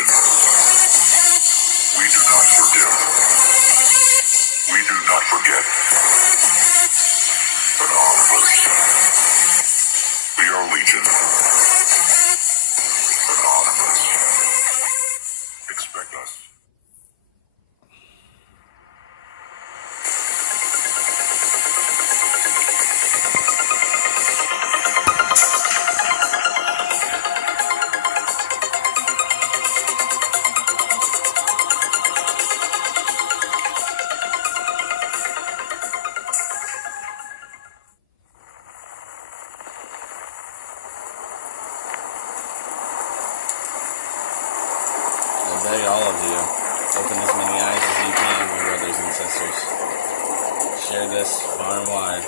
Legion. We do not forgive. We do not forget. Anonymous. We are Legion. Anonymous. Expect us. I beg all of you, open as many eyes as you can, my brothers and sisters. Share this far and wide.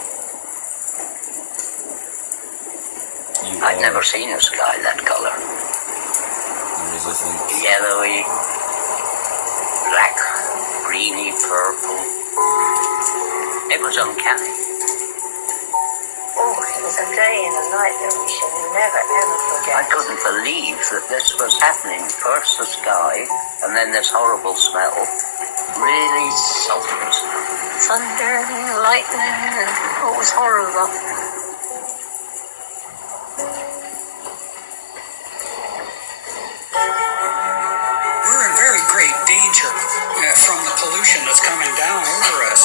I'd never seen a sky that color. Resistance. Yellowy, black, greeny, purple. It was uncanny. Oh, it was a day and a night that we shall never ever forget. I couldn't believe that this was happening. First the sky, and then this horrible smell. Really sulphurous. Thunder and lightning, and it was horrible. We're in very great danger from the pollution that's coming down over us.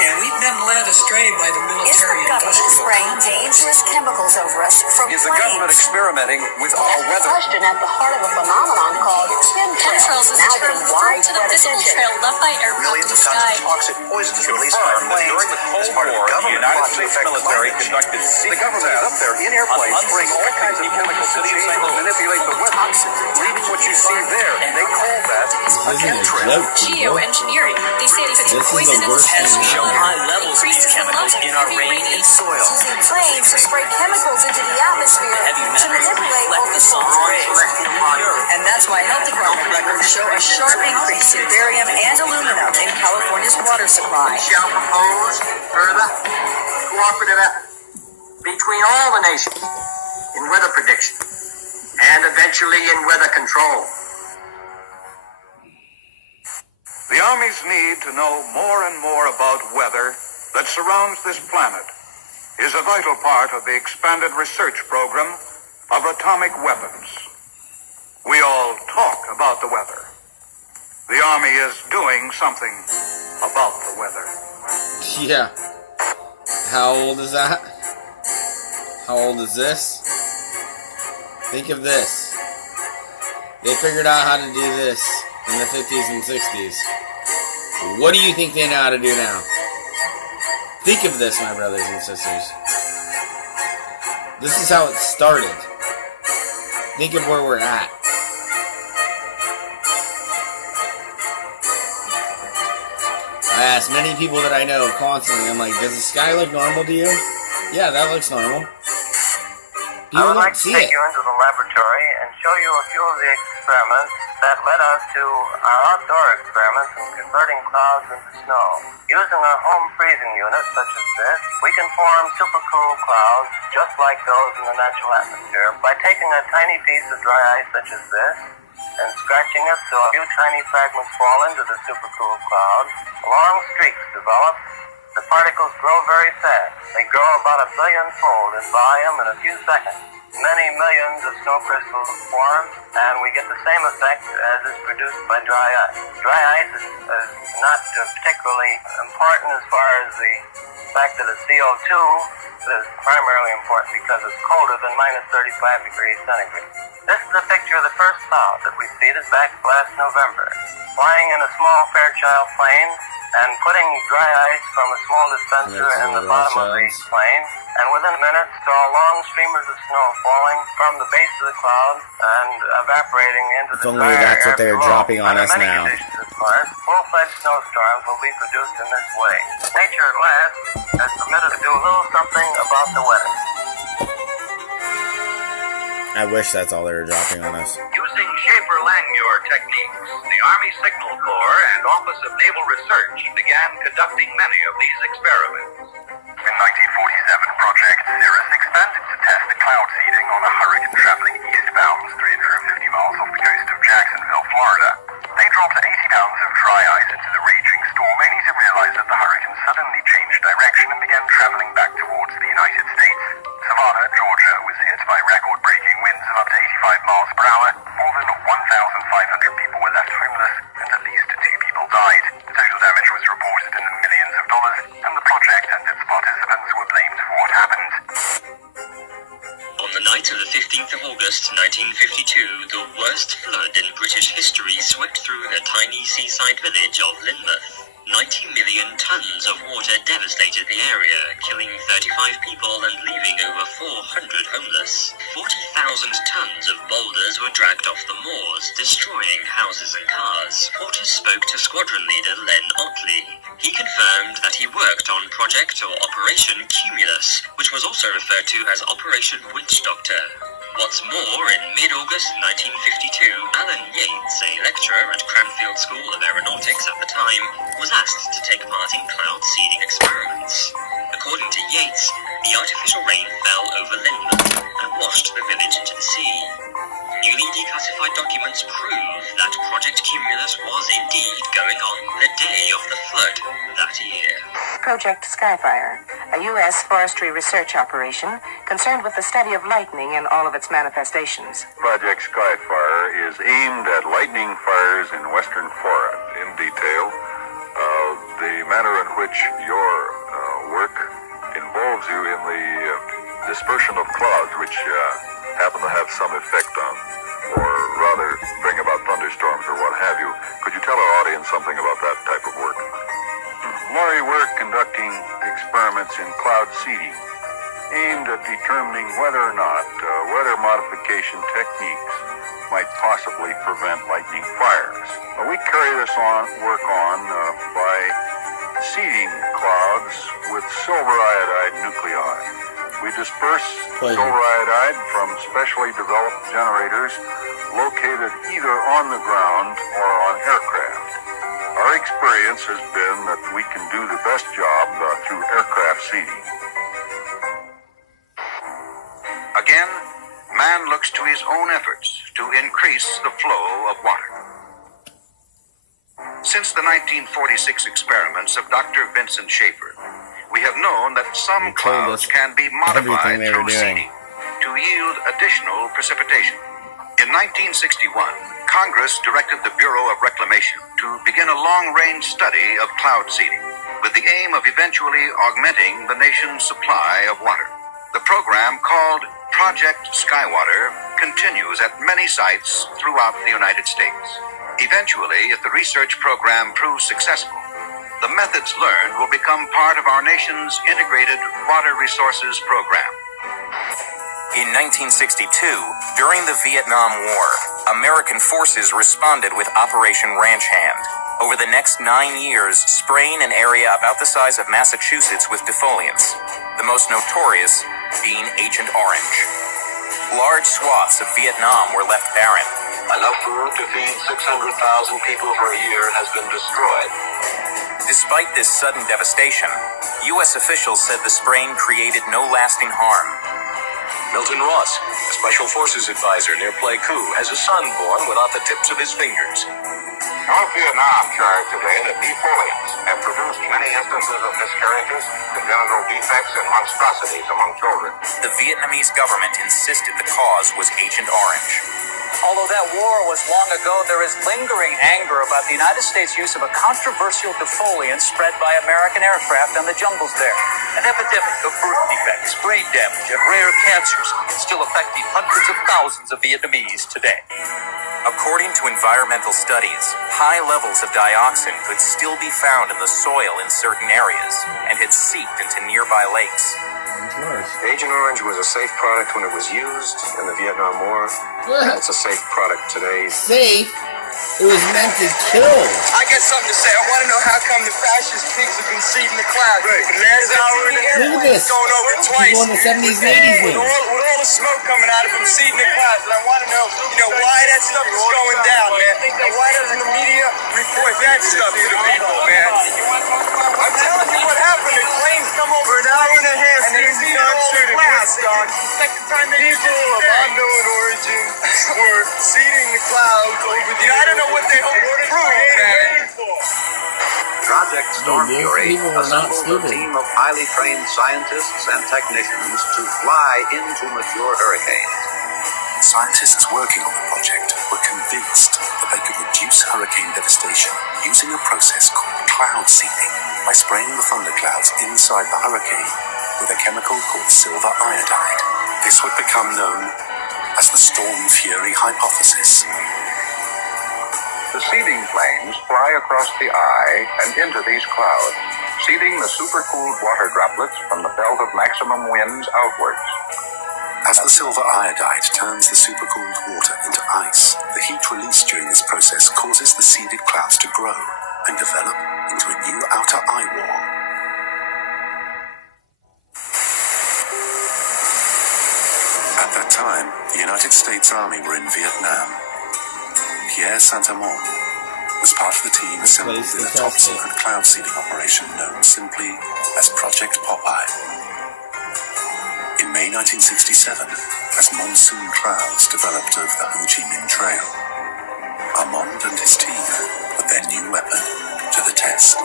And we've been led astray by the Is the government military-industrial spraying complex. dangerous chemicals over us from Is the government planes? experimenting with our That's the weather? question at the heart of a phenomenon called chemtrails. Chemtrails is a Now term getting referring to the widespread visible attention. trail left by aircraft in Millions the of tons sky. of toxic poisons released by our Confirmed that planes during the as Cold part of War, the the government United plot to States affect military climate change. conducted The government is up there in airplanes spraying all kinds of chemicals to change and manipulate the weather, leaving what you see there, and they call that a This isn't a chemtrail. joke, people. Geoengineering. They say it puts This is the poison in the worst soil thing and ever. water. High levels of these Increases the chemicals level in our of rain UV and soil. Using planes to spray chemicals into the atmosphere Heavy to metals manipulate reflect what the we sun's call rays. And that's why health department records show a sharp increase in barium and aluminum in California's water supply. Shall propose further cooperative effort between all the nations in weather prediction and eventually in weather control. The Army's need to know more and more about weather that surrounds this planet is a vital part of the expanded research program of atomic weapons. We all talk about the weather. The Army is doing something about the weather. Yeah. How old is that? How old is this? Think of this. They figured out how to do this in the 50s and 60s. What do you think they know how to do now? Think of this, my brothers and sisters. This is how it started. Think of where we're at. I ask many people that I know constantly, I'm like, does the sky look normal to you? Yeah, that looks normal. I People would like don't to see take it. you into the laboratory and show you a few of the experiments that led us to our outdoor experiments in converting clouds into snow. Using a home freezing unit such as this, we can form supercool clouds just like those in the natural atmosphere by taking a tiny piece of dry ice such as this and scratching it so a few tiny fragments fall into the supercool cloud. Long streaks develop. The particles grow very fast. They grow about 1 billion-fold in volume in a few seconds. Many millions of snow crystals form, and we get the same effect as is produced by dry ice. Dry ice is not particularly important as far as the fact that it's CO2 is primarily important because it's colder than minus 35 degrees centigrade. This is a picture of the first cloud that we seeded back last November. Flying in a small Fairchild plane and putting dry ice from a small dispenser in the bottom of the plane, and within minutes saw long streamers of snow falling from the base of the cloud and evaporating into the If only drier that's what air they're below. dropping on Under us many now. conditions, of course, full-fledged snowstorms will be produced in this way. Nature at last has permitted to do a little something about the weather. I wish that's all they were dropping on us. Using Schaefer-Langmuir techniques, the Army Signal Corps and Office of Naval Research began conducting many of these experiments. In 1947, Project Cirrus expanded to test cloud seeding on a hurricane traveling eastbound 350 miles off the coast of Jacksonville. hit by record-breaking winds of up to 85 miles per hour, more than 1,500 people were left homeless, and at least 2 people died. Total damage was reported in the millions of dollars, and the project and its participants were blamed for what happened. On the night of the 15th of August, 1952, the worst flood in British history swept through the tiny seaside village of Lynmouth. 90 million tons of water devastated the area, killing 35 people and leaving over 400 homeless. 40,000 tons of boulders were dragged off the moors, destroying houses and cars. Porter spoke to squadron leader Len Otley. He confirmed that he worked on Project or Operation Cumulus, which was also referred to as Operation Witch Doctor. What's more, in mid-August 1952, Alan Yates, a lecturer at Cranfield School of Aeronautics at the time, was asked to take part in cloud seeding experiments. According to Yates, the artificial rain fell over Lynmouth and washed the village into the sea. Newly declassified documents prove that Project Cumulus was indeed going on the day of the flood that year. Project Skyfire, a U.S. forestry research operation concerned with the study of lightning and all of its manifestations. Project Skyfire is aimed at lightning fires in western Florida. In detail, the manner in which your work involves you in the dispersion of clouds, which happen to have some effect on, or rather bring about thunderstorms or what have you. Could you tell our audience something about that type of work? Laurie, we're conducting experiments in cloud seeding aimed at determining whether or not weather modification techniques might possibly prevent lightning fires. We carry this work on by seeding clouds with silver iodide nuclei. We disperse silver iodide from specially developed generators located either on the ground or on aircraft. Our experience has been that we can do the best job through aircraft seeding. Again, man looks to his own efforts to increase the flow of water. Since the 1946 experiments of Dr. Vincent Schaefer, we have known that some clouds can be modified through seeding to yield additional precipitation. In 1961, Congress directed the Bureau of Reclamation to begin a long-range study of cloud seeding with the aim of eventually augmenting the nation's supply of water. The program, called Project Skywater, continues at many sites throughout the United States. Eventually, if the research program proves successful, the methods learned will become part of our nation's integrated water resources program. In 1962, during the Vietnam War, American forces responded with Operation Ranch Hand. Over the next 9 years, spraying an area about the size of Massachusetts with defoliants, the most notorious being Agent Orange. Large swaths of Vietnam were left barren. Enough food to feed 600,000 people for a year has been destroyed. Despite this sudden devastation, U.S. officials said the spraying created no lasting harm. Milton Ross, a Special Forces advisor near Pleiku, has a son born without the tips of his fingers. North Vietnam charged today that defoliants have produced many instances of miscarriages, congenital defects, and monstrosities among children. The Vietnamese government insisted the cause was Agent Orange. Although that war was long ago, there is lingering anger about the United States' use of a controversial defoliant spread by American aircraft in the jungles there. An epidemic of birth defects, brain damage, and rare cancers still affecting hundreds of thousands of Vietnamese today. According to environmental studies, high levels of dioxin could still be found in the soil in certain areas and had seeped into nearby lakes. Agent Orange was a safe product when it was used in the Vietnam War. It's a safe product today. Safe? It was meant to kill. I got something to say. I want to know how come the fascist pigs have been seeding the clouds. Right. The last hour in the air, look at this. going over it twice. People in the 70s and 80s with all the smoke coming out of them seeding the clouds. And I want to know, why that stuff is going down, man. And why doesn't the media report that stuff to the people, man? I'm telling you what happened. The planes come over an hour and a half and they see all the clouds, dog. People of unknown origin were seeding the clouds over the I don't know what they hope to prove, man. Project Storm Dude, these Fury people were not assembled a stupid. team of highly trained scientists and technicians to fly into mature hurricanes. Scientists working on the project were convinced that they could reduce hurricane devastation using a process called cloud seeding by spraying the thunderclouds inside the hurricane with a chemical called silver iodide. This would become known as the Storm Fury hypothesis. The seeding planes fly across the eye and into these clouds, seeding the supercooled water droplets from the belt of maximum winds outwards. As the silver iodide turns the supercooled water into ice, the heat released during this process causes the seeded clouds to grow and develop into a new outer eye wall. At that time, the United States Army were in Vietnam. Pierre Saint-Amand was part of the team assembled in a top-secret cloud seeding operation known simply as Project Popeye. In May 1967, as monsoon clouds developed over the Ho Chi Minh Trail, Armand and his team put their new weapon to the test.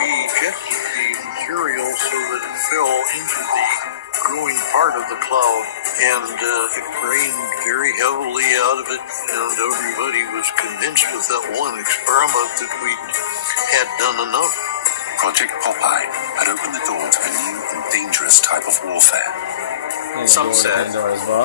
We ejected the material so that it fell into the growing part of the cloud, and it rained very heavily out of it, and everybody was convinced with that one experiment that we had done enough. Project Popeye had opened the door to a new and dangerous type of warfare. Some said,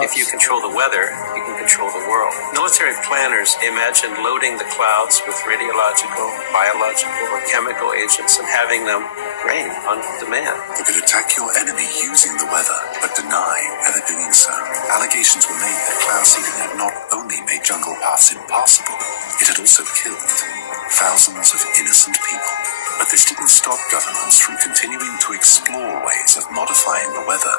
if you control the weather, you can control the world. Military planners imagined loading the clouds with radiological, biological, or chemical agents and having them rain on demand. They could attack your enemy using the weather, but deny ever doing so. Allegations were made that cloud seeding had not only made jungle paths impassable, it had also killed thousands of innocent people. But this didn't stop governments from continuing to explore ways of modifying the weather,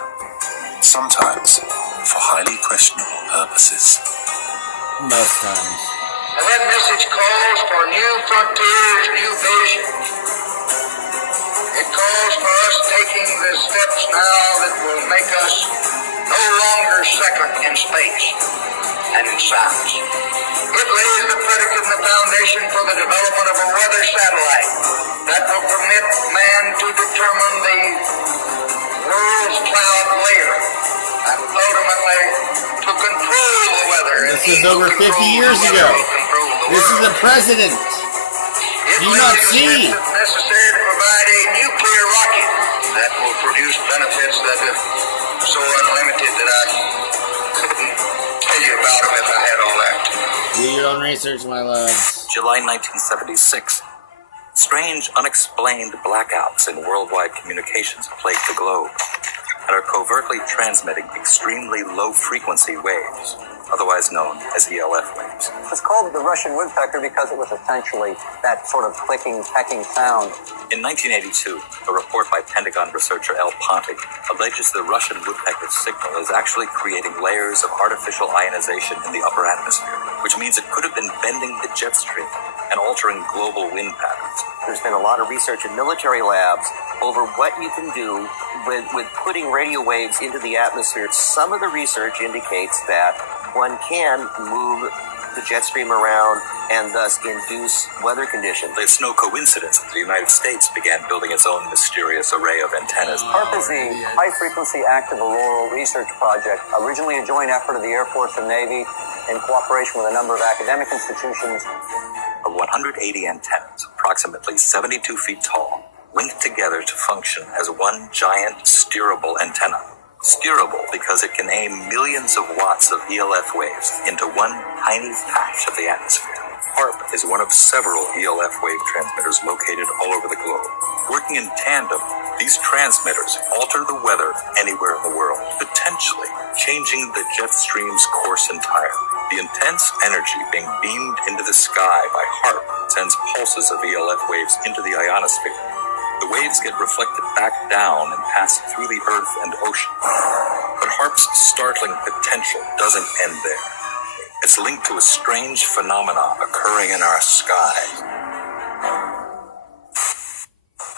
sometimes for highly questionable purposes. Most times. And that message calls for new frontiers, new visions. It calls for us taking the steps now that will make us no longer second in space and in science. It lays the predicate and the foundation for the development of a weather satellite that will permit man to determine the world's cloud layer and ultimately to control the weather. This was over 50 years ago. This is the president. Do you not see? It's necessary to provide a nuclear rocket that will produce benefits that are so unlimited that I couldn't tell you about them if I had all that. Do your own research, my love. July 1976. Strange, unexplained blackouts in worldwide communications plague the globe and are covertly transmitting extremely low-frequency waves, otherwise known as ELF waves. It's called the Russian woodpecker because it was essentially that sort of clicking, pecking sound. In 1982, a report by Pentagon researcher L. Ponte alleges the Russian woodpecker signal is actually creating layers of artificial ionization in the upper atmosphere, which means it could have been bending the jet stream and altering global wind patterns. There's been a lot of research in military labs over what you can do with putting radio waves into the atmosphere. Some of the research indicates that one can move the jet stream around and thus induce weather conditions. It's no coincidence that the United States began building its own mysterious array of antennas. HAARP is the High Frequency Active Auroral Research Project, originally a joint effort of the Air Force and Navy in cooperation with a number of academic institutions. Of 180 antennas, approximately 72 feet tall, linked together to function as one giant steerable antenna. Steerable because it can aim millions of watts of ELF waves into one tiny patch of the atmosphere. HAARP is one of several ELF wave transmitters located all over the globe. Working in tandem, these transmitters alter the weather anywhere in the world, potentially changing the jet stream's course entirely. The intense energy being beamed into the sky by HAARP sends pulses of ELF waves into the ionosphere. The waves get reflected back down and pass through the earth and ocean. But HAARP's startling potential doesn't end there. It's linked to a strange phenomenon occurring in our skies.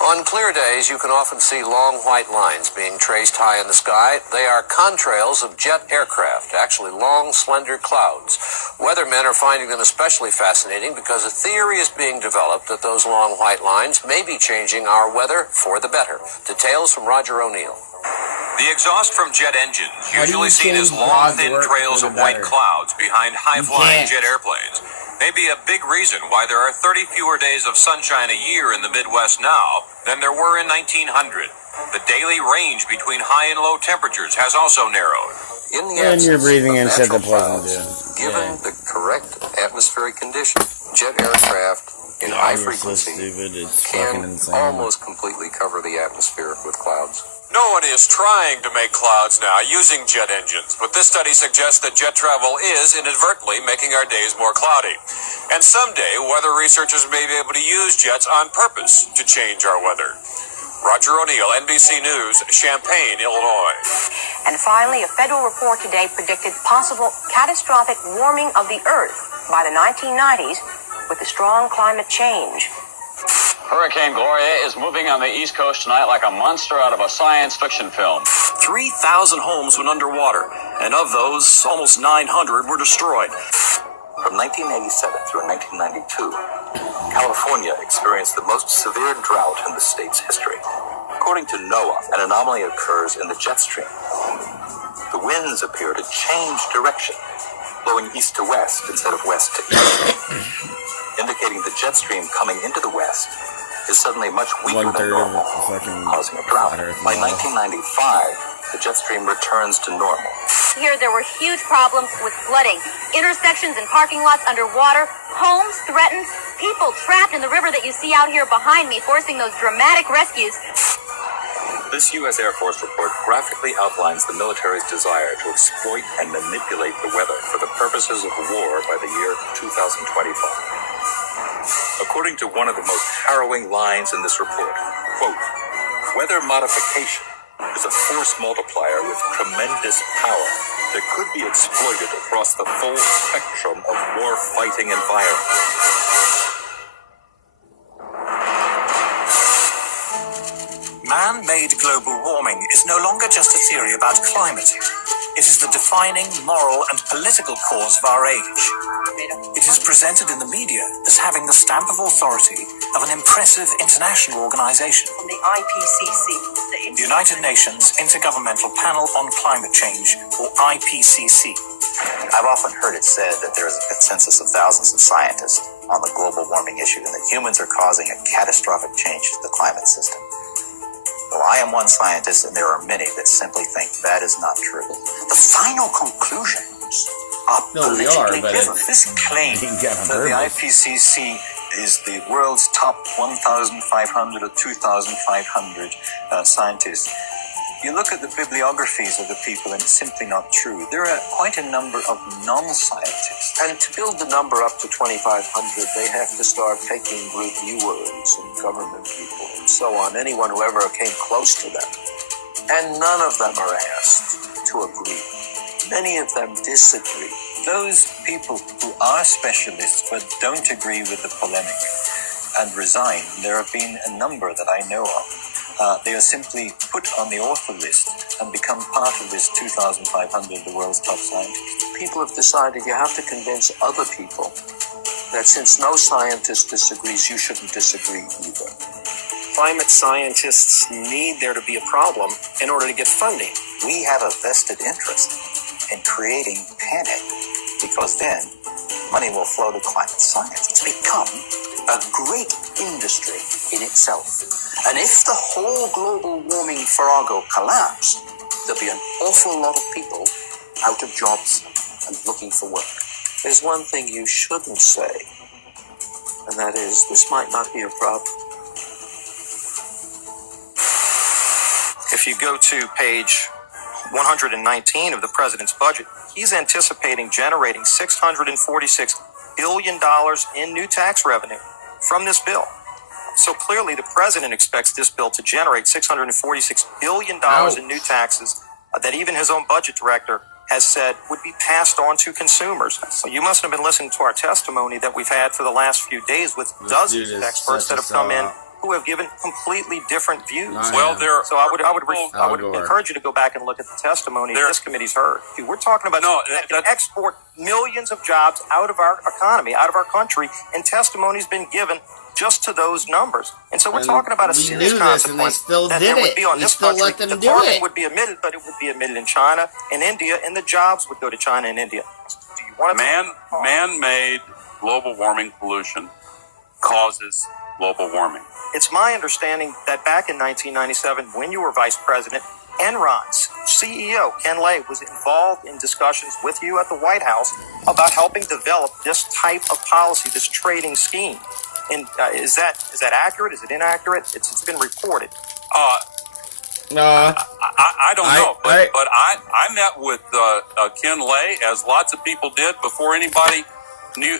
On clear days, you can often see long white lines being traced high in the sky. They are contrails of jet aircraft, actually long, slender clouds. Weathermen are finding them especially fascinating because a theory is being developed that those long white lines may be changing our weather for the better. Details from Roger O'Neill. The exhaust from jet engines, usually seen as long, thin trails of white clouds behind high-flying jet airplanes, may be a big reason why there are 30 fewer days of sunshine a year in the Midwest now than there were in 1900. The daily range between high and low temperatures has also narrowed. In the And you're absence breathing of in shit natural that plays clouds, into given the correct atmospheric conditions, jet aircraft in high frequency can almost completely cover the atmosphere with clouds. No one is trying to make clouds now using jet engines, but this study suggests that jet travel is inadvertently making our days more cloudy. And someday, weather researchers may be able to use jets on purpose to change our weather. Roger O'Neill, NBC News, Champaign, Illinois. And finally, a federal report today predicted possible catastrophic warming of the Earth by the 1990s with the strong climate change. Hurricane Gloria is moving on the East Coast tonight like a monster out of a science fiction film. 3,000 homes went underwater, and of those, almost 900 were destroyed. From 1987 through 1992, California experienced the most severe drought in the state's history. According to NOAA, an anomaly occurs in the jet stream. The winds appear to change direction, blowing east to west instead of west to east, indicating the jet stream coming into the west is suddenly much weaker than normal, causing a drought. By 1995, the jet stream returns to normal. Here, there were huge problems with flooding. Intersections and parking lots underwater, homes threatened, people trapped in the river that you see out here behind me, forcing those dramatic rescues. This U.S. Air Force report graphically outlines the military's desire to exploit and manipulate the weather for the purposes of war by the year 2025. According to one of the most harrowing lines in this report, quote, weather modification is a force multiplier with tremendous power that could be exploited across the full spectrum of war-fighting environments. Man-made global warming is no longer just a theory about climate. It is the defining moral and political cause of our age. It is presented in the media as having the stamp of authority of an impressive international organization. The IPCC. The United Nations Intergovernmental Panel on Climate Change, or IPCC. I've often heard it said that there is a consensus of thousands of scientists on the global warming issue and that humans are causing a catastrophic change to the climate system. Well, I am one scientist, and there are many that simply think that is not true. The final conclusions are politically driven. This claim that the IPCC is the world's top 1,500 or 2,500 scientists. You look at the bibliographies of the people, and it's simply not true. There are quite a number of non-scientists. And to build the number up to 2,500, they have to start taking reviewers and government people and so on, anyone who ever came close to them. And none of them are asked to agree. Many of them disagree. Those people who are specialists but don't agree with the polemic and resign, there have been a number that I know of. They are simply put on the author list and become part of this 2,500 of the world's top scientists. People have decided you have to convince other people that since no scientist disagrees, you shouldn't disagree either. Climate scientists need there to be a problem in order to get funding. We have a vested interest in creating panic because then money will flow to climate science. It's become a great industry in itself. And if the whole global warming farrago collapsed, there'll be an awful lot of people out of jobs and looking for work. There's one thing you shouldn't say, and that is, this might not be a problem. If you go to page 119 of the president's budget, he's anticipating generating $646 billion in new tax revenue from this bill. So clearly the president expects this bill to generate $646 billion in new taxes that even his own budget director has said would be passed on to consumers. So you must have been listening to our testimony that we've had for the last few days with dozens of experts that have come in who have given completely different views. Well, so I would encourage you to go back and look at the testimony this committee's heard. Dude, we're talking about that can export millions of jobs out of our economy, out of our country, and testimony's been given just to those numbers. And so we're talking about a serious consequence that there would be on this country. The carbon would be emitted, but it would be emitted in China and India, and the jobs would go to China and India. Do you want to man-made global warming pollution causes global warming. It's my understanding that back in 1997, when you were vice president, Enron's CEO, Ken Lay, was involved in discussions with you at the White House about helping develop this type of policy, this trading scheme. And is that accurate? Is it inaccurate? It's been reported. I don't know, but I met with Ken Lay, as lots of people did, before anybody knew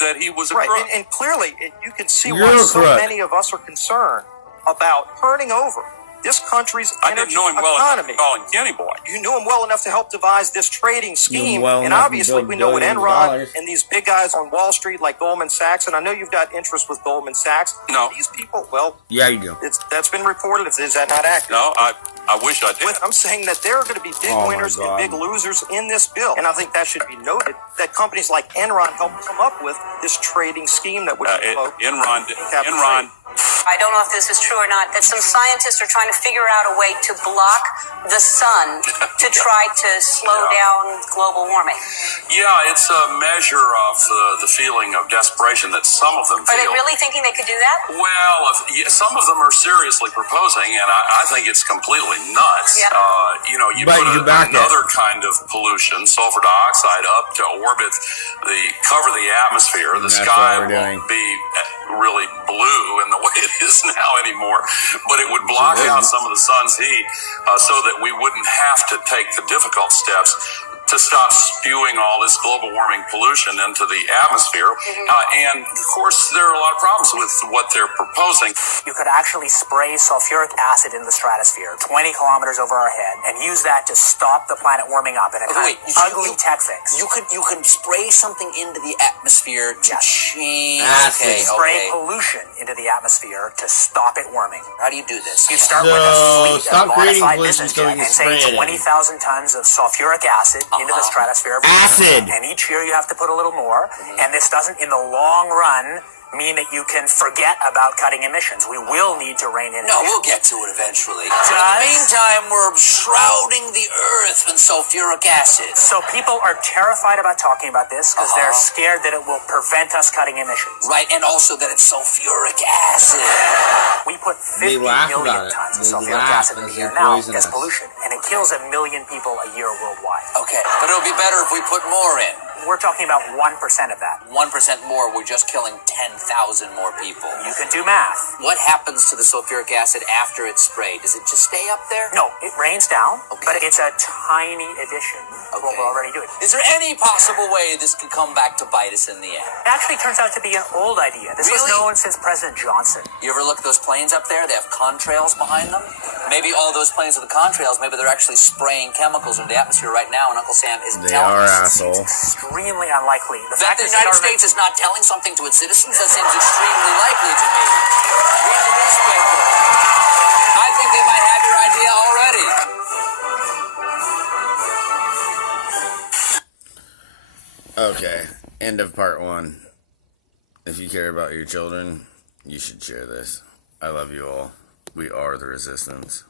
that he was a crook. And clearly, you can see why so many of us are concerned about turning over this country's energy economy. Well enough to call him Kenny Boy. You knew him well enough to help devise this trading scheme, and obviously we know what Enron and these big guys on Wall Street like Goldman Sachs, and I know you've got interest with Goldman Sachs. No. These people, well... Yeah, you do. That's been reported. Is that not accurate? No, I wish I did. I'm saying that there are going to be big winners and big losers in this bill, and I think that should be noted, that companies like Enron helped come up with this trading scheme that would promote... Enron... I don't know if this is true or not, that some scientists are trying to figure out a way to block the sun to try to slow down global warming. Yeah, it's a measure of the feeling of desperation that some of them feel. Are they really thinking they could do that? Well, some of them are seriously proposing, and I think it's completely nuts. Yeah. You put another kind of pollution, sulfur dioxide, up to orbit, cover the atmosphere. The sky won't be really blue in the way it is now anymore, but it would block out some of the sun's heat so that we wouldn't have to take the difficult steps to stop spewing all this global warming pollution into the atmosphere. And of course, there are a lot of problems with what they're proposing. You could actually spray sulfuric acid in the stratosphere 20 kilometers over our head and use that to stop the planet warming up in a kind of ugly tech fix. You can spray something into the atmosphere to change. Spray pollution into the atmosphere to stop it warming. How do you do this? You'd start with a fleet of modified business jet and say 20,000 tons of sulfuric acid into the stratosphere. And each year you have to put a little more. And this doesn't, in the long run, mean that you can forget about cutting emissions. We will need to rein in. No, we'll get to it eventually. So in the meantime, we're shrouding the earth in sulfuric acid. So people are terrified about talking about this because they're scared that it will prevent us cutting emissions. Right, and also that it's sulfuric acid. We put 50 million tons of sulfuric acid in the air now as pollution, and it kills 1 million people a year worldwide. Okay, but it'll be better if we put more in. We're talking about 1% of that. 1% more, we're just killing 10,000 more people. You can do math. What happens to the sulfuric acid after it's sprayed? Does it just stay up there? No, it rains down, but it's a tiny addition to what we're already doing. Is there any possible way this could come back to bite us in the end? It actually turns out to be an old idea. This was known since President Johnson. You ever look at those planes up there? They have contrails behind them. Maybe all those planes with the contrails, maybe they're actually spraying chemicals into the atmosphere right now, and Uncle Sam isn't telling us. They are assholes. Extremely unlikely. The fact that the United States is not telling something to its citizens, that seems extremely likely to me. Read the newspaper. I think they might have your idea already. Okay, end of part 1. If you care about your children, you should share this. I love you all. We are the resistance.